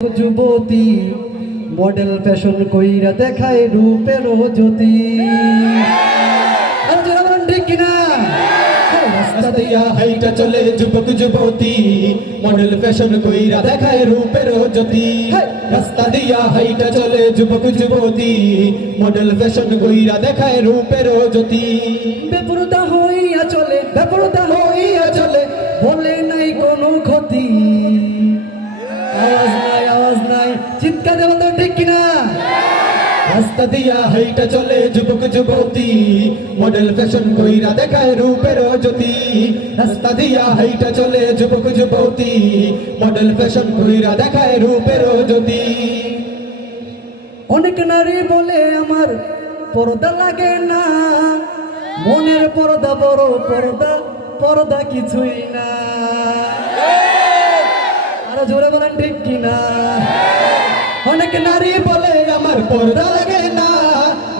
যুবতী model fashion কইরা দেখায় রূপের জ্যোতি। কিনা? রাস্তা দিয়া হাইটা চলে যুবক যুবতী মডেল ফ্যাশন কইরা দেখায় রূপের জ্যোতি। রাস্তা দিয়া হাইটা চলে যুবক যুবতী মডেল ফ্যাশন কইরা দেখায় রূপের জ্যোতি। বেপরদা হইয়া চলে বেপরদা হইয়া চলে বলে নাই কোনো ক্ষতি। দেব তো ঠিক কিনা? রাস্তা দিয়া হাইটা চলে যুবক, যুবতী। মডেল ফ্যাশন কইরা দেখায় রূপের জ্যোতি রাস্তা দিয়া হাইটা চলে যুবক, যুবতী। মডেল ফ্যাশন কইরা দেখায় রূপের জ্যোতি অনেক নারী বলে আমার পর্দা লাগে না। মনের পর্দা বড় পর্দা পর্দা কিছুই না। আরও জোরে বলেন ঠিক কিনা? পর্দা লাগে না,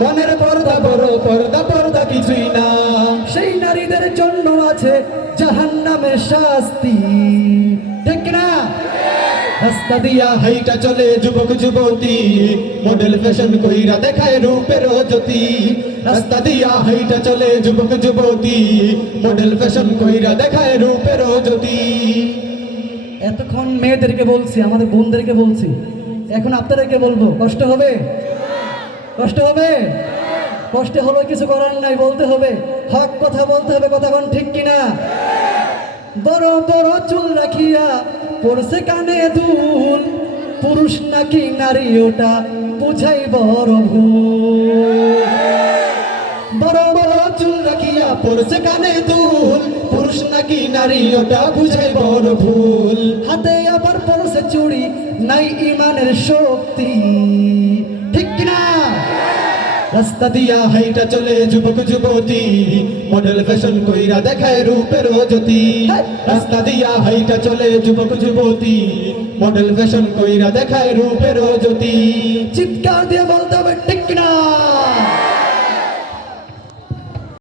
মনের পর্দা বড়, পর্দা পর্দা কিছুই না। সেই নারীদের জন্য আছে জাহান নামের শাস্তি। ঠিক না রাস্তা দিয়া হাইটা চলে যুবক, যুবতী। মডেল ফ্যাশন কইরা দেখায় রূপের জ্যোতি। রাস্তা দিয়া হাইটা চলে যুবক, যুবতী। মডেল ফ্যাশন কইরা দেখায় রূপের জ্যোতি। এতক্ষণ মেয়েদেরকে বলছি, আমাদের বোনদেরকে বলছি এখন আপনাদেরকে বলব, কষ্ট হবে? কষ্ট হবে? কষ্ট হলো কিছু করার নাই, বলতে হবে। হক কথা বলতে হবে, কথা কোন ঠিক কিনা? বড় বড় চুল রাখিয়া পড়ছে কানে দুল। পুরুষ নাকি নারী, ওটা বুঝাই বড় ভুল। বড় বড় চুল রাখিয়া পড়ছে কানে দুল পুরুষ নাকি নারী ওটা বুঝাই বড় ভুল। হাতে আবার পরছে চুড়ি নাই ইমানের শক্তি। ঠিক কিনা? রাস্তা দিয়া হাইটা চলে যুবক যুবতী। মডেল ফ্যাশন কইরা দেখায় রূপের জ্যোতি রাস্তা দিয়া হাইটা চলে যুবক যুবতী। মডেল ফ্যাশন কইরা দেখায় রূপের জ্যোতি চিৎকার দিয়ে বল